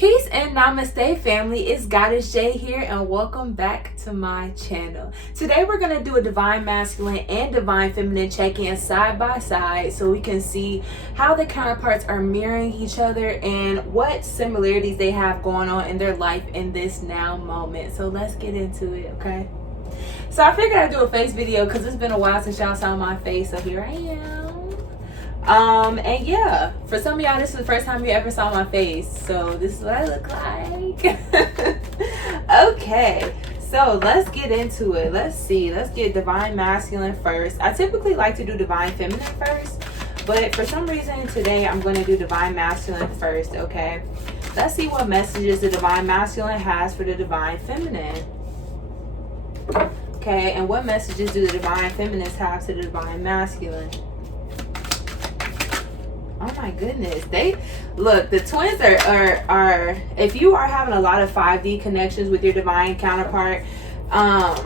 Peace and Namaste family, it's Goddess J here and welcome back to my channel. Today we're going to do a Divine Masculine and Divine Feminine check-in side by side so we can see how the counterparts are mirroring each other and what similarities they have going on in their life in this now moment. So let's get into it, okay? So I figured I'd do a face video because it's been a while since y'all saw my face, so here I am. And yeah, for some of y'all this is the first time you ever saw my face, so this is what I look like. Okay, so let's get into it. Let's get Divine Masculine first. I typically like to do Divine Feminine first, but for some reason today I'm going to do Divine Masculine first. Okay, let's see what messages the Divine Masculine has for the Divine Feminine. Okay, and what messages do the Divine Feminines have to the Divine Masculine? Oh my goodness, the twins are if you are having a lot of 5D connections with your divine counterpart, I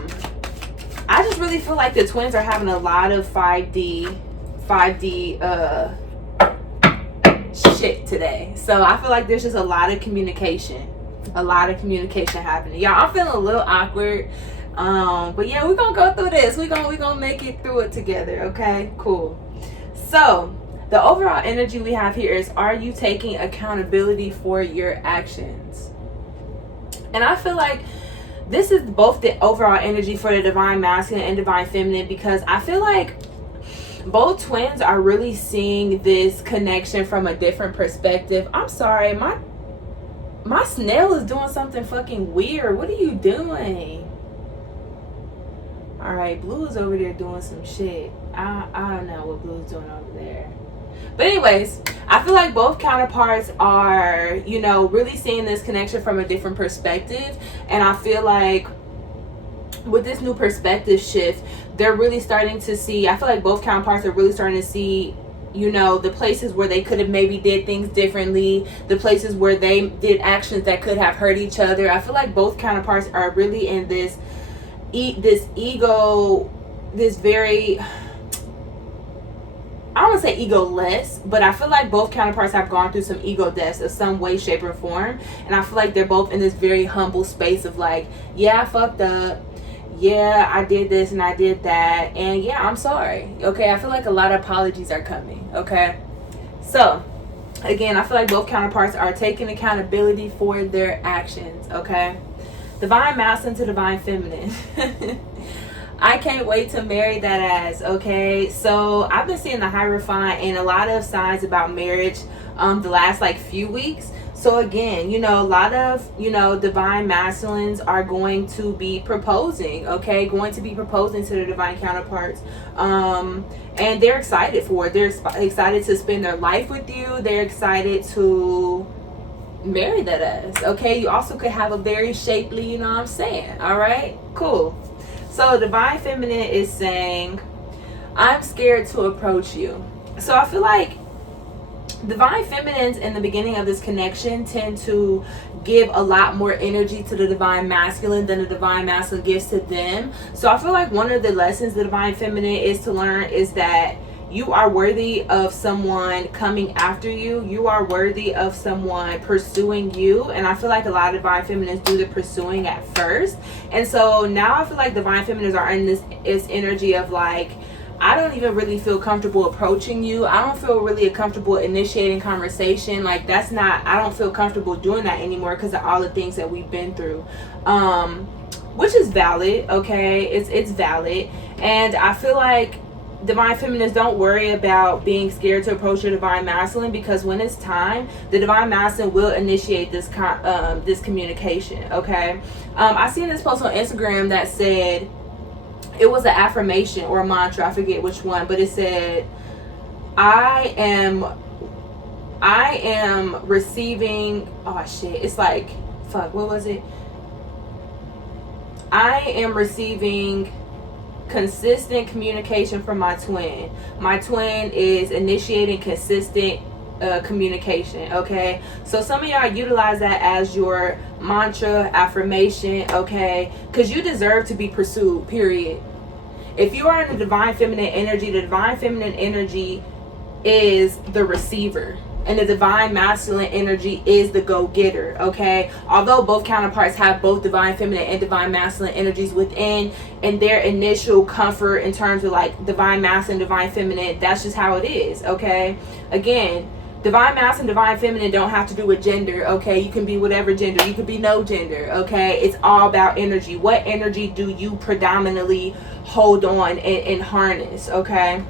just really feel like the twins are having a lot of 5D shit today. So I feel like there's just a lot of communication happening. Y'all, I'm feeling a little awkward. But yeah, we're gonna go through this. We're gonna make it through it together. Okay, cool. So the overall energy we have here is, are you taking accountability for your actions? And I feel like this is both the overall energy for the Divine Masculine and Divine Feminine, because I feel like both twins are really seeing this connection from a different perspective. I'm sorry, my snail is doing something fucking weird. What are you doing? Alright, Blue is over there doing some shit. I don't know what Blue's doing over there. But anyways, I feel like both counterparts are, really seeing this connection from a different perspective. And I feel like with this new perspective shift, they're really starting to see, I feel like both counterparts are really starting to see, the places where they could have maybe did things differently, the places where they did actions that could have hurt each other. I feel like both counterparts are really in this ego, this very, I don't want to say ego-less, but I feel like both counterparts have gone through some ego deaths of some way, shape, or form. And I feel like they're both in this very humble space of like, yeah, I fucked up. Yeah, I did this and I did that. And yeah, I'm sorry. Okay, I feel like a lot of apologies are coming. Okay. So, again, I feel like both counterparts are taking accountability for their actions. Okay. Divine Masculine to Divine Feminine. I can't wait to marry that ass. Okay, so I've been seeing the Hierophant and a lot of signs about marriage the last few weeks. So again, a lot of Divine Masculines are going to be proposing. Okay, going to be proposing to their divine counterparts, and they're excited for it. They're excited to spend their life with you. They're excited to marry that ass. Okay, you also could have a very shapely, all right, cool. So Divine Feminine is saying, I'm scared to approach you. So I feel like Divine Feminines in the beginning of this connection tend to give a lot more energy to the Divine Masculine than the Divine Masculine gives to them. So I feel like one of the lessons the Divine Feminine is to learn is that you are worthy of someone coming after you. You are worthy of someone pursuing you. And I feel like a lot of Divine Feminines do the pursuing at first. And so now I feel like Divine Feminines are in this energy of like, I don't even really feel comfortable approaching you. I don't feel really comfortable initiating conversation. Like I don't feel comfortable doing that anymore because of all the things that we've been through. Which is valid, okay? It's valid. And I feel like Divine Feminines, don't worry about being scared to approach your Divine Masculine, because when it's time, the Divine Masculine will initiate this communication, okay? I seen this post on Instagram that said, it was an affirmation or a mantra, I forget which one, but it said, I am receiving, oh shit, it's like, fuck, what was it? I am receiving consistent communication from my twin. My twin is initiating consistent communication. Okay, so some of y'all utilize that as your mantra, affirmation. Okay, because you deserve to be pursued, period. If you are in the Divine Feminine energy, the Divine Feminine energy is the receiver. And the divine masculine energy is the go-getter, okay? Although both counterparts have both divine feminine and divine masculine energies within, and their initial comfort in terms of like divine masculine, divine feminine, that's just how it is, okay? Again, divine masculine, divine feminine don't have to do with gender, okay? You can be whatever gender. You could be no gender, okay? It's all about energy. What energy do you predominantly hold on and harness, okay?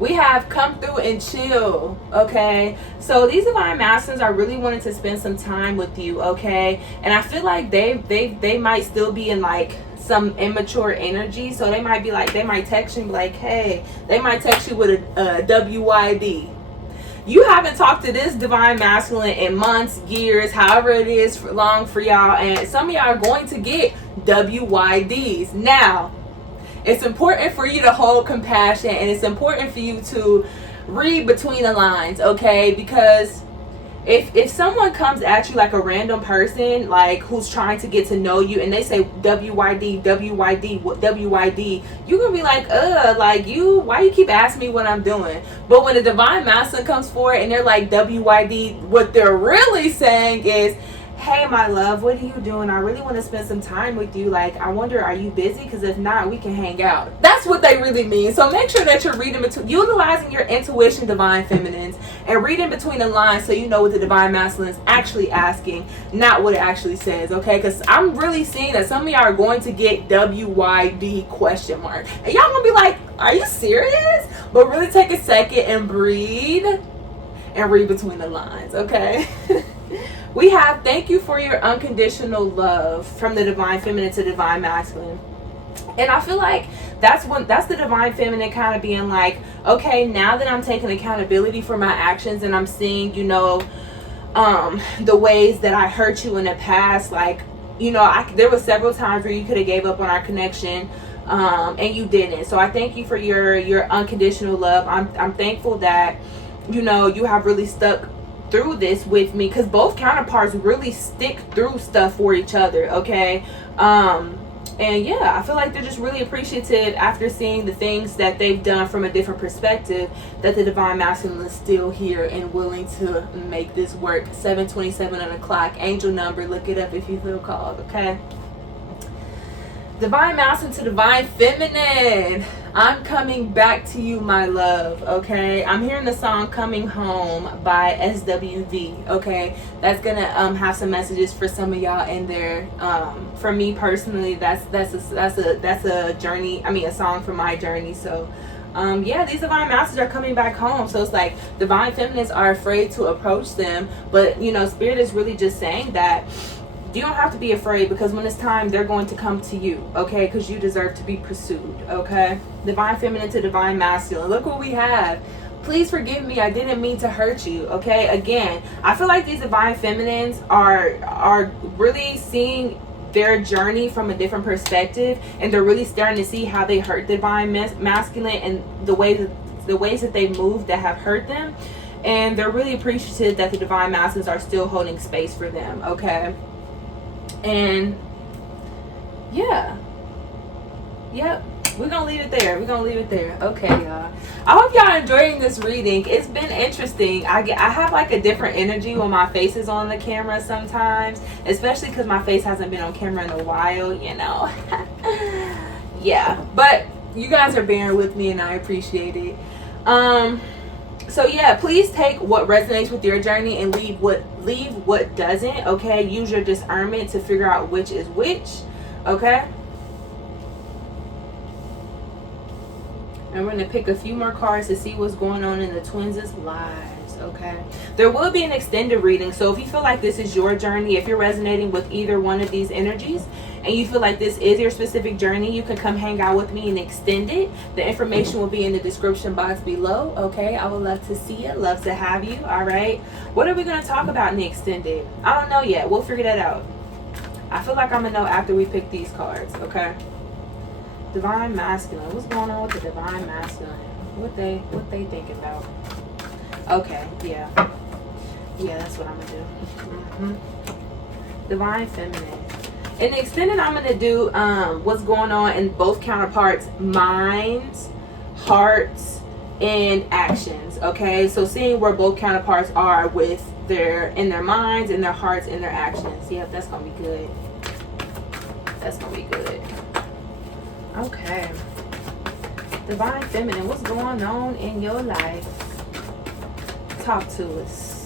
We have come through and chill, okay? So these divine masculines are really wanting to spend some time with you, okay? And I feel like they might still be in like some immature energy. So they might be like, they might text you and be like, hey, they might text you with a WYD. You haven't talked to this divine masculine in months, years, however it is long for y'all. And some of y'all are going to get WYDs. Now, it's important for you to hold compassion, and it's important for you to read between the lines, okay? Because if someone comes at you like a random person, like who's trying to get to know you, and they say WYD, WYD, WYD, you're gonna be like, like why you keep asking me what I'm doing? But when the divine masculine comes forward and they're like WYD, what they're really saying is, hey my love, what are you doing? I really want to spend some time with you. Like, I wonder, are you busy? Because if not, we can hang out. That's what they really mean. So make sure that you're reading between, utilizing your intuition, divine feminines, and reading between the lines so you know what the divine masculine is actually asking, not what it actually says, okay? Because I'm really seeing that some of y'all are going to get WYD question mark, and y'all gonna be like, are you serious? But really take a second and breathe and read between the lines, okay? We have, thank you for your unconditional love, from the divine feminine to divine masculine. And I feel like that's the divine feminine kind of being like, okay, now that I'm taking accountability for my actions and I'm seeing, you know, the ways that I hurt you in the past, like, you know, there were several times where you could have gave up on our connection, and you didn't. So I thank you for your unconditional love. I'm thankful that, you know, you have really stuck through this with me, because both counterparts really stick through stuff for each other, okay? And yeah, I feel like they're just really appreciative after seeing the things that they've done from a different perspective, that the divine masculine is still here and willing to make this work. 7:27 on the clock, angel number, look it up if you feel called, okay? Divine masculine to divine feminine, I'm coming back to you, my love, okay? I'm hearing the song Coming Home by SWV, okay? That's gonna have some messages for some of y'all in there. For me personally, that's a journey, I mean a song for my journey. So yeah, these divine masters are coming back home. So it's like divine feminines are afraid to approach them, but you know, spirit is really just saying that you don't have to be afraid, because when it's time, they're going to come to you, okay? Because you deserve to be pursued, okay? Divine feminine to divine masculine. Look what we have. Please forgive me. I didn't mean to hurt you, okay? Again, I feel like these divine feminines are really seeing their journey from a different perspective, and they're really starting to see how they hurt divine masculine and the ways that they move that have hurt them, and they're really appreciative that the divine masculines are still holding space for them, okay? And yeah, yep, we're gonna leave it there. Okay, y'all, I hope y'all enjoying this reading. It's been interesting. I have like a different energy when my face is on the camera sometimes, especially because my face hasn't been on camera in a while, you know. Yeah, but you guys are bearing with me and I appreciate it. So yeah, please take what resonates with your journey and leave what doesn't, okay? Use your discernment to figure out which is which, okay? And we're going to pick a few more cards to see what's going on in the twins' lives, okay? There will be an extended reading, so if you feel like this is your journey, if you're resonating with either one of these energies, and you feel like this is your specific journey, you can come hang out with me and extend it. The information will be in the description box below, okay? I would love to see it, love to have you, all right? What are we going to talk about in the extended? I don't know yet. We'll figure that out. I feel like I'm going to know after we pick these cards, okay? Divine masculine. What's going on with the divine masculine? What they thinking about? Okay, yeah. Yeah, that's what I'm going to do. Divine feminine. In the extended, I'm going to do what's going on in both counterparts' minds, hearts, in actions. Okay, so seeing where both counterparts are with in their minds, in their hearts, in their actions. Yep, that's gonna be good. That's gonna be good. Okay, Divine Feminine, what's going on in your life? Talk to us.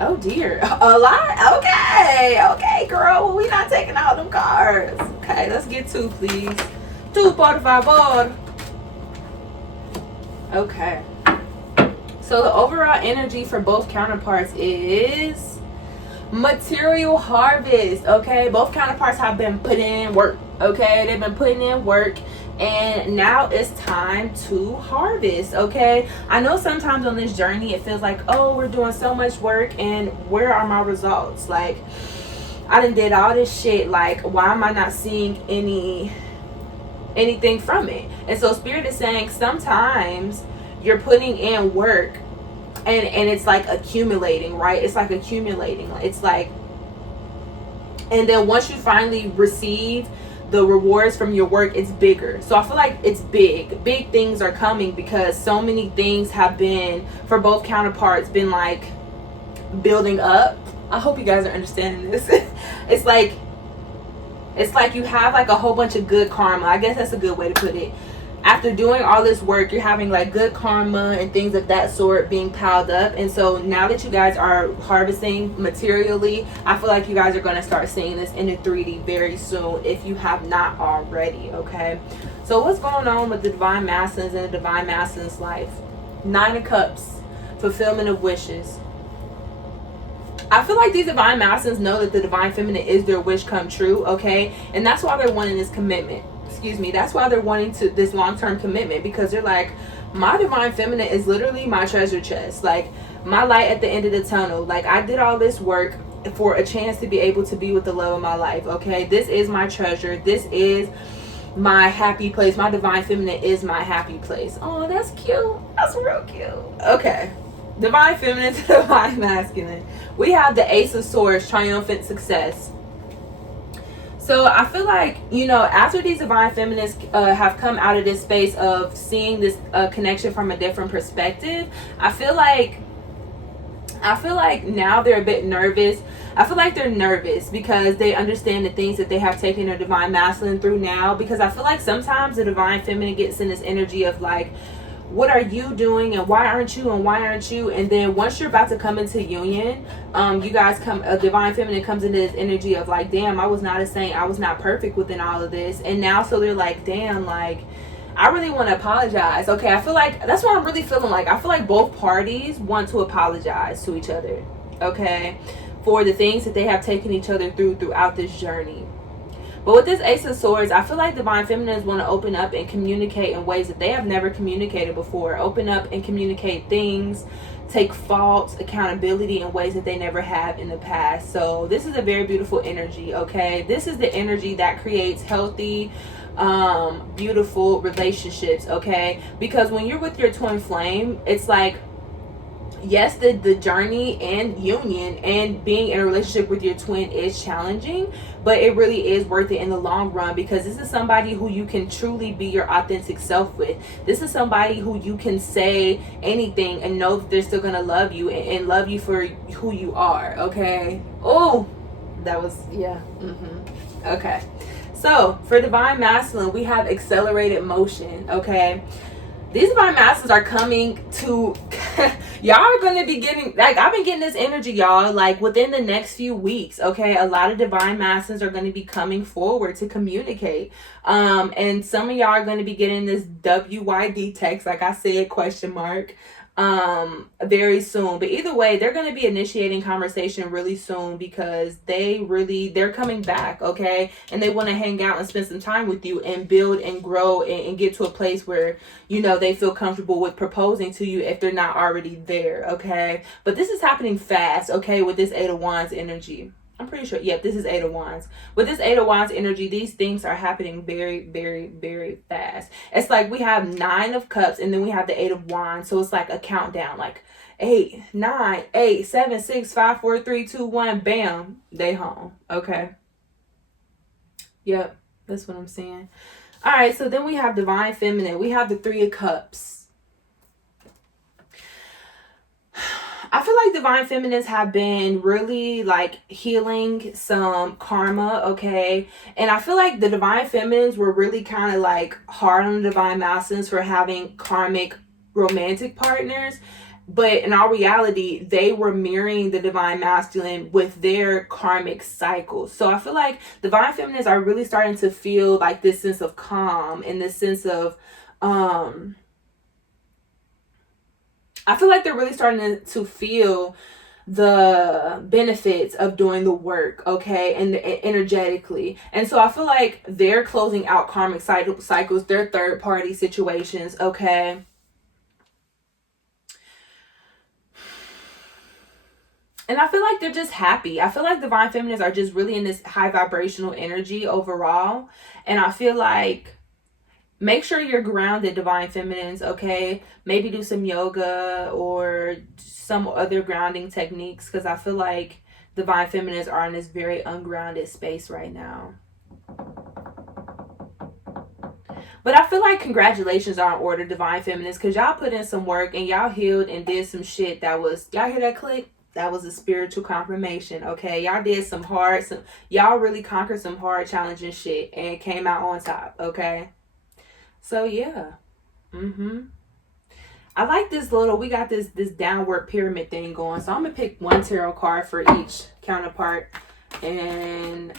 Oh dear, a lot. Okay, girl. Well, we not taking all them cards. Okay, let's get two, please. Two, por favor. Okay. So the overall energy for both counterparts is material harvest. Okay, both counterparts have been putting in work. Okay, they've been putting in work, and now it's time to harvest. Okay, I know sometimes on this journey it feels like, oh, we're doing so much work and where are my results? Like, I done did all this shit, like why am I not seeing anything from it? And so Spirit is saying sometimes you're putting in work and it's like accumulating, right? It's like accumulating. It's like, and then once you finally receive the rewards from your work, it's bigger. So I feel like it's big things are coming, because so many things have been, for both counterparts, been like building up. I hope you guys are understanding this. it's like you have like a whole bunch of good karma. I guess that's a good way to put it. After doing all this work, you're having like good karma and things of that sort being piled up. And so now that you guys are harvesting materially, I feel like you guys are going to start seeing this in the 3D very soon, if you have not already. Okay, so what's going on with the Divine Masculines and the Divine Masculine's life? 9 of Cups, fulfillment of wishes. I feel like these Divine Masculines know that the Divine Feminine is their wish come true. Okay, and that's why they're wanting this commitment. That's why they're wanting this long-term commitment, because they're like, my Divine Feminine is literally my treasure chest, like my light at the end of the tunnel. Like, I did all this work for a chance to be able to be with the love of my life. Okay, this is my treasure. This is my happy place. My Divine Feminine is my happy place. Oh, that's cute. That's real cute. Okay, Divine Feminine to Divine Masculine. We have the Ace of Swords, triumphant success. So I feel like, you know, after these Divine Feminists have come out of this space of seeing this connection from a different perspective, I feel like now they're a bit nervous. I feel like they're nervous because they understand the things that they have taken their Divine Masculine through now. Because I feel like sometimes the Divine Feminine gets in this energy of like, what are you doing and why aren't you and why aren't you? And then once you're about to come into union, you guys a Divine Feminine comes into this energy of like, damn, I was not a saint, I was not perfect within all of this. And now so they're like, damn, like I really want to apologize. Okay, I feel like that's what I'm really feeling like. I feel like both parties want to apologize to each other, okay, for the things that they have taken each other throughout this journey. But with this Ace of Swords, I feel like Divine Feminines want to open up and communicate in ways that they have never communicated before. Open up and communicate things, take fault, accountability in ways that they never have in the past. So this is a very beautiful energy, okay? This is the energy that creates healthy, beautiful relationships, okay? Because when you're with your twin flame, it's like, yes, the journey and union and being in a relationship with your twin is challenging, but it really is worth it in the long run, because this is somebody who you can truly be your authentic self with. This is somebody who you can say anything and know that they're still gonna love you and love you for who you are, okay? Oh, that was, yeah. Okay, so for Divine Masculine, we have accelerated motion, okay? These Divine Masculines are coming to y'all are going to be getting, like, I've been getting this energy, y'all, like within the next few weeks, okay? A lot of Divine Masculines are going to be coming forward to communicate, and some of y'all are going to be getting this WYD text, like I said, question mark, very soon. But either way, they're going to be initiating conversation really soon, because they're coming back, okay? And they want to hang out and spend some time with you and build and grow and get to a place where, you know, they feel comfortable with proposing to you if they're not already there, okay? But this is happening fast, okay, with this 8 of Wands energy. I'm pretty sure, yep, this is 8 of Wands. With this 8 of Wands energy, these things are happening very, very, very fast. It's like we have 9 of Cups and then we have the 8 of Wands. So it's like a countdown, like 8, 9, 8, 7, 6, 5, 4, 3, 2, 1, bam, they home, okay? Yep, that's what I'm saying. All right, so then we have Divine Feminine. We have the 3 of Cups. I feel like divine feminines have been really like healing some karma, okay? And I feel like the divine feminines were really kind of like hard on the divine masculines for having karmic romantic partners. But in all reality, they were mirroring the divine masculine with their karmic cycles. So I feel like divine feminines are really starting to feel like this sense of calm and this sense of I feel like they're really starting to feel the benefits of doing the work, okay, and energetically. And so I feel like they're closing out karmic cycles, their third party situations, okay. And I feel like they're just happy. I feel like divine feminines are just really in this high vibrational energy overall. And I feel like make sure you're grounded, divine feminines, okay? Maybe do some yoga or some other grounding techniques, because I feel like divine feminines are in this very ungrounded space right now. But I feel like congratulations are in order, divine feminines, because y'all put in some work and y'all healed and did some shit that was, y'all hear that click? That was a spiritual confirmation, okay? Y'all did some hard, y'all really conquered some hard, challenging shit and came out on top, okay? So yeah. I like this little, we got this downward pyramid thing going. So I'm gonna pick one tarot card for each counterpart and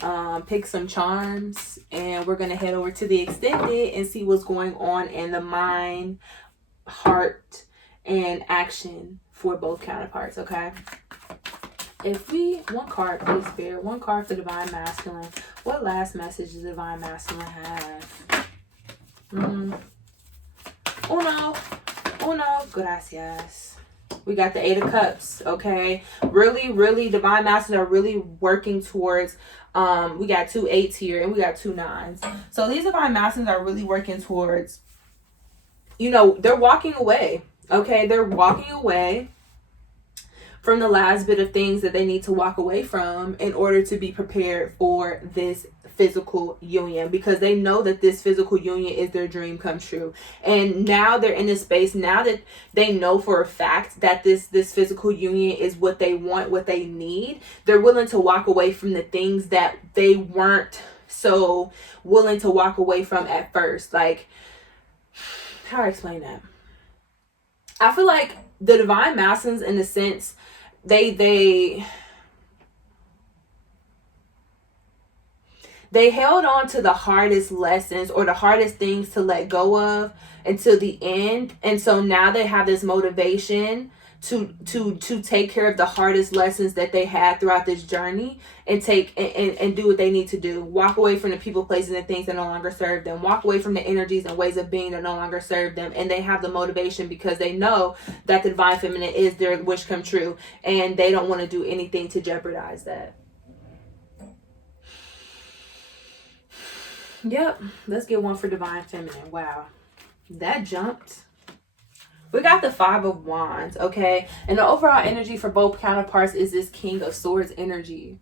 pick some charms, and we're gonna head over to the extended and see what's going on in the mind, heart, and action for both counterparts, okay? If we, one card please, Spirit, one card for divine masculine. What last message does divine masculine have? Uno, gracias. We got the 8 of Cups, okay? Really, divine masters are really working towards, we got 2 8s here and we got 2 9s. So these divine masters are really working towards, they're walking away, okay? They're walking away from the last bit of things that they need to walk away from in order to be prepared for this physical union, because they know that this physical union is their dream come true. And now they're in this space, now that they know for a fact that this physical union is what they want, what they need, they're willing to walk away from the things that they weren't so willing to walk away from at first. Like, how do I explain that? I feel like the divine masculines, in a sense, they held on to the hardest lessons or the hardest things to let go of until the end. And so now they have this motivation to take care of the hardest lessons that they had throughout this journey and take and do what they need to do. Walk away from the people, places, and things that no longer serve them. Walk away from the energies and ways of being that no longer serve them. And they have the motivation because they know that the divine feminine is their wish come true, and they don't want to do anything to jeopardize that. Yep, let's get one for divine feminine. Wow, that jumped. We got the 5 of Wands, okay? And the overall energy for both counterparts is this King of Swords energy.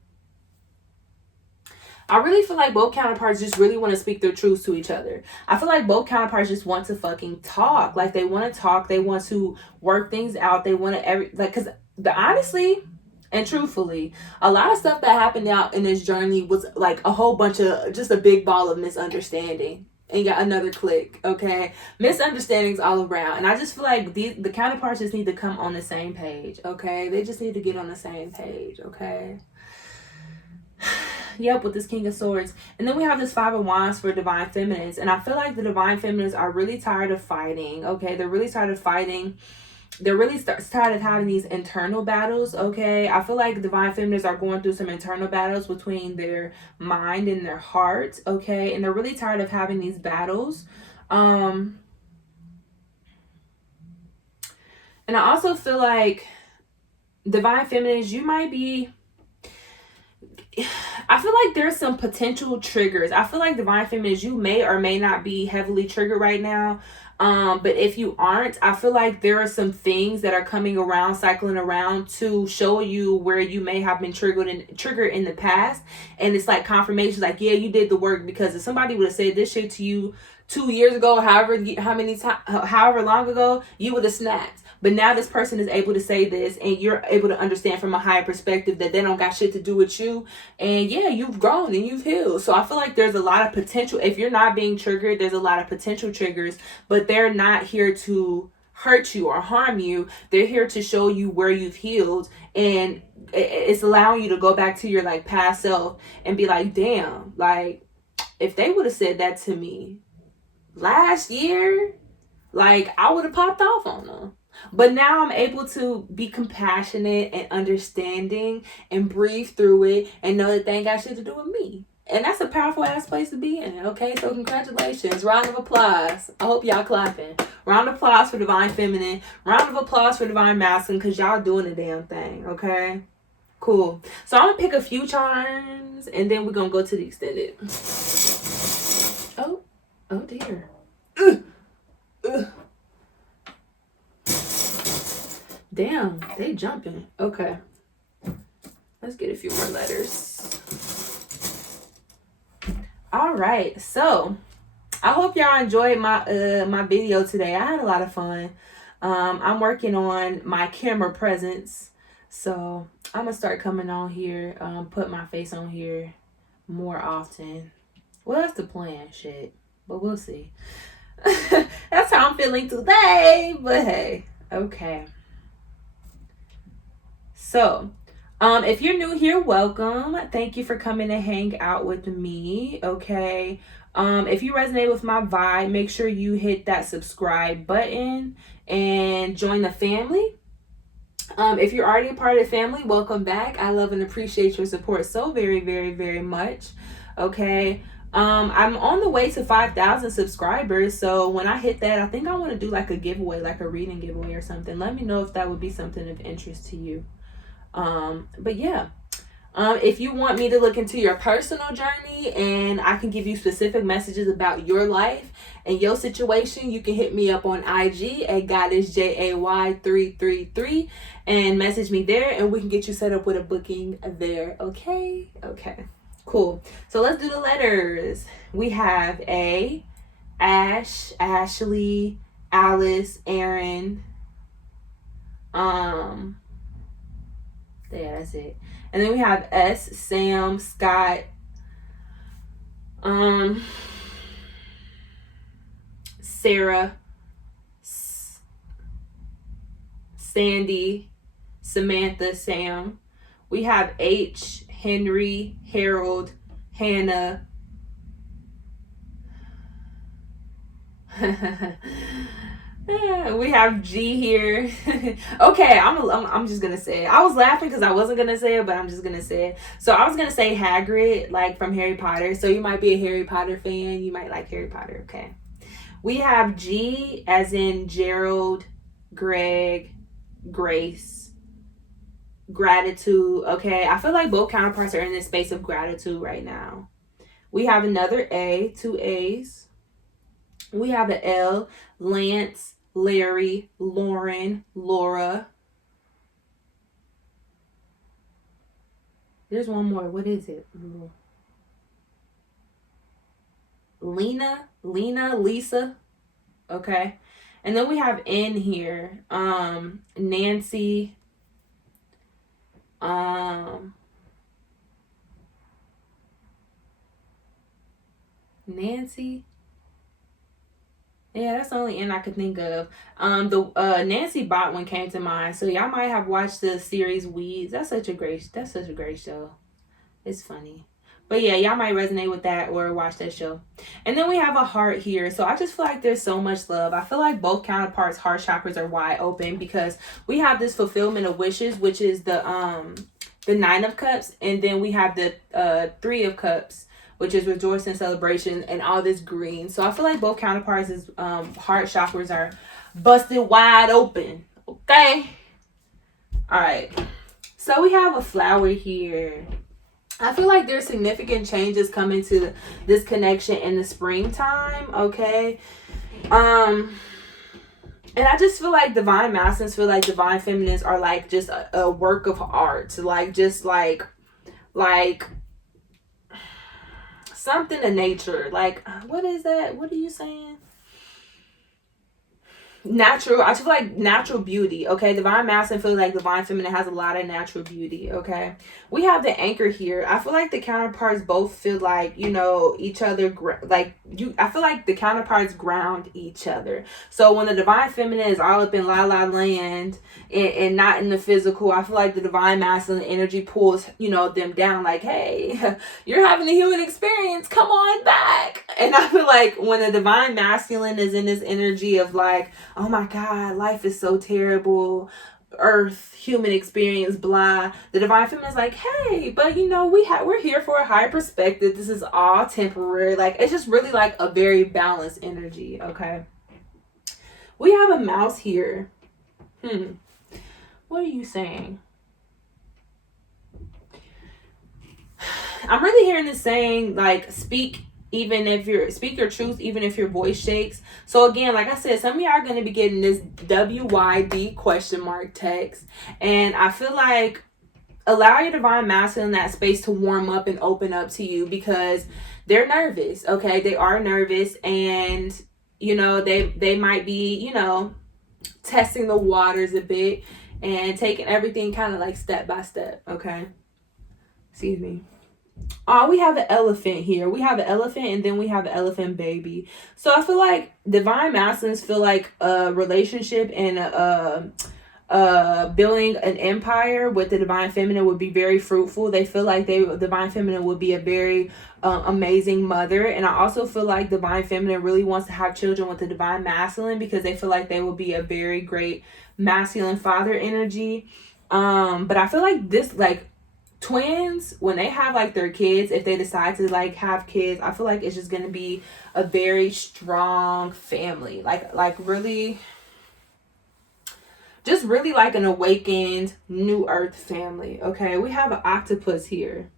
I really feel like both counterparts just really want to speak their truths to each other. I feel like both counterparts just want to fucking talk. Like, they want to talk. They want to work things out. They want to, because honestly and truthfully, a lot of stuff that happened out in this journey was like a whole bunch of, just a big ball of misunderstanding. And got another click, okay? Misunderstandings all around. And I just feel like the counterparts just need to come on the same page, okay? They just need to get on the same page, okay? Yep, with this King of Swords. And then we have this 5 of Wands for divine feminines. And I feel like the divine feminines are really tired of fighting, okay? They're really tired of fighting. They're really tired of having these internal battles, okay? I feel like divine feminines are going through some internal battles between their mind and their heart, okay? And they're really tired of having these battles. And I also feel like divine feminines, you might be... I feel like there's some potential triggers. I feel like divine feminines, you may or may not be heavily triggered right now. But if you aren't, I feel like there are some things that are coming around, cycling around to show you where you may have been triggered in the past. And it's like confirmation, like, yeah, you did the work, because if somebody would have said this shit to you 2 years ago, however long ago, you would have snapped. But now this person is able to say this, and you're able to understand from a higher perspective that they don't got shit to do with you. And yeah, you've grown and you've healed. So I feel like there's a lot of potential. If you're not being triggered, there's a lot of potential triggers, but they're not here to hurt you or harm you. They're here to show you where you've healed, and it's allowing you to go back to your like past self and be like, damn, like if they would have said that to me last year, like I would have popped off on them. But now I'm able to be compassionate and understanding and breathe through it and know that they ain't got shit to do with me. And that's a powerful ass place to be in. Okay, so congratulations. Round of applause. I hope y'all clapping. Round of applause for Divine Feminine. Round of applause for Divine Masculine, because y'all doing the damn thing. Okay, cool. So I'm going to pick a few charms and then we're going to go to the extended. Oh dear. Damn, they jumping. Okay. Let's get a few more letters. All right. So, I hope y'all enjoyed my my video today. I had a lot of fun. I'm working on my camera presence. So, I'm going to start coming on here, put my face on here more often. Well, that's the plan, shit. But we'll see. That's how I'm feeling today. But hey, okay. So, if you're new here, welcome. Thank you for coming to hang out with me, okay? If you resonate with my vibe, make sure you hit that subscribe button and join the family. If you're already a part of the family, welcome back. I love and appreciate your support so very, very, very much, okay? I'm on the way to 5,000 subscribers, so when I hit that, I think I want to do like a giveaway, like a reading giveaway or something. Let me know if that would be something of interest to you. But yeah, if you want me to look into your personal journey and I can give you specific messages about your life and your situation, you can hit me up on IG at goddessjay333 and message me there, and we can get you set up with a booking there. Okay, cool. So let's do the letters. We have A, Ash, Ashley, Alice, Aaron, yeah, that's it. And then we have S, Sam, Scott, Sarah, Sandy, Samantha, Sam. We have H, Henry, Harold, Hannah. We have G here. Okay, I'm just gonna say it. I was laughing because I wasn't gonna say it, but I'm just gonna say it. So I was gonna say Hagrid, like from Harry Potter. So you might be a Harry Potter fan. You might like Harry Potter. Okay. We have G as in Gerald, Greg, Grace, gratitude. Okay, I feel like both counterparts are in this space of gratitude right now. We have another A, 2 A's. We have an L, Lance, Larry, Lauren, Laura. There's one more. What is it? Lena, Lisa. Okay. And then we have N here. Nancy. Nancy. Yeah, that's the only N I could think of. The Nancy Bot one came to mind. So y'all might have watched the series Weeds. That's such a great show. It's funny. But yeah, y'all might resonate with that or watch that show. And then we have a heart here. So I just feel like there's so much love. I feel like both counterparts' heart chakras are wide open because we have this fulfillment of wishes, which is the 9 of Cups, and then we have the 3 of Cups, which is rejoicing, celebration, and all this green. So I feel like both counterparts' heart chakras are busted wide open. Okay? All right. So we have a flower here. I feel like there's significant changes coming to this connection in the springtime. Okay? And I just feel like divine masculines feel like divine feminines are like just a work of art. Like just like something in nature. Like, what is that? What are you saying? natural, I feel like natural beauty. Okay, divine masculine feels like divine feminine has a lot of natural beauty. Okay, we have the anchor here. I feel like the counterparts both feel like, you know, each other, like you, I feel like the counterparts ground each other. So when the divine feminine is all up in la la land and not in the physical, I feel like the divine masculine energy pulls, you know, them down, like, hey, you're having a human experience, come on back. And I feel like when the divine masculine is in this energy of like, oh my God, life is so terrible, earth, human experience, blah, the divine feminine is like, hey, but you know, we're here for a higher perspective, this is all temporary. Like, it's just really like a very balanced energy. Okay, we have a mouse here. What are you saying? I'm really hearing this saying like, speak your truth even if your voice shakes. So again, like I said, some of y'all are going to be getting this WYD question mark text, and I feel like allow your divine masculine in that space to warm up and open up to you, because they're nervous. Okay, they are nervous, and you know, they might be, you know, testing the waters a bit and taking everything kind of like step by step. Okay, excuse me. Oh, we have an elephant here. We have an elephant, and then we have an elephant baby. So I feel like divine masculines feel like a relationship and building an empire with the divine feminine would be very fruitful. They feel like divine feminine would be a very amazing mother. And I also feel like divine feminine really wants to have children with the divine masculine, because they feel like they will be a very great masculine father energy. But I feel like this, like, twins, when they have like their kids, if they decide to like have kids, I feel like it's just gonna be a very strong family, like really, just really like an awakened new earth family. Okay, we have an octopus here.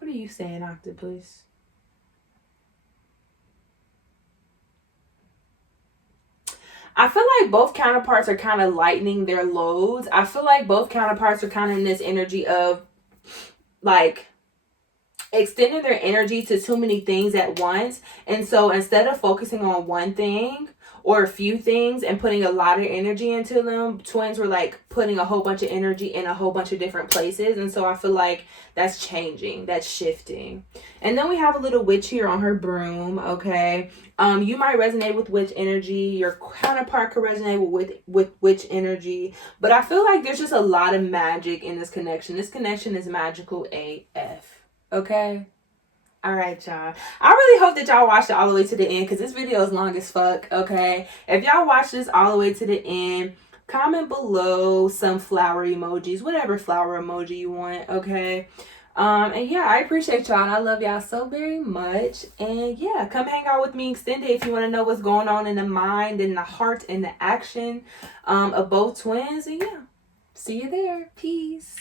What are you saying, octopus? I feel like both counterparts are kind of lightening their loads. I feel like both counterparts are kind of in this energy of like extending their energy to too many things at once. And so instead of focusing on one thing or a few things and putting a lot of energy into them, twins were like putting a whole bunch of energy in a whole bunch of different places. And so I feel like that's changing, that's shifting. And then we have a little witch here on her broom. Okay, you might resonate with witch energy, your counterpart could resonate with witch energy, but I feel like there's just a lot of magic in this connection. This connection is magical AF. Okay. All right, y'all. I really hope that y'all watched it all the way to the end, because this video is long as fuck. Okay. If y'all watch this all the way to the end, comment below some flower emojis, whatever flower emoji you want. Okay. And yeah, I appreciate y'all, and I love y'all so very much. And yeah, come hang out with me extended if you want to know what's going on in the mind and the heart and the action of both twins. And yeah, see you there. Peace.